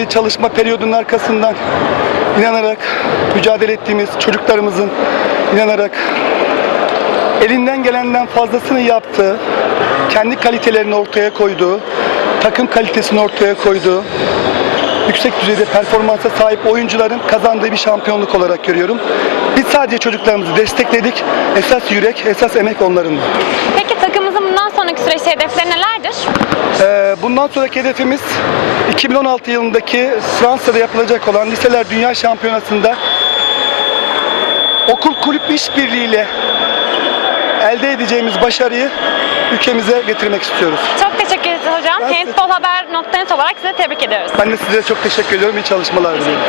bir çalışma periyodunun arkasından inanarak mücadele ettiğimiz çocuklarımızın inanarak elinden gelenden fazlasını yaptığı, kendi kalitelerini ortaya koyduğu, takım kalitesini ortaya koyduğu, yüksek düzeyde performansa sahip oyuncuların kazandığı bir şampiyonluk olarak görüyorum. Biz sadece çocuklarımızı destekledik. Esas yürek, esas emek onların. Peki takımımızın bundan sonraki süreçte hedefleri nelerdir? Bundan sonraki hedefimiz 2016 yılındaki Fransa'da yapılacak olan Liseler Dünya Şampiyonası'nda okul kulüp işbirliğiyle elde edeceğimiz başarıyı ülkemize getirmek istiyoruz. Çok teşekkür ederiz hocam. Handballhaber.net olarak size tebrik ediyoruz. Ben de size çok teşekkür ediyorum. İyi çalışmalar diliyorum.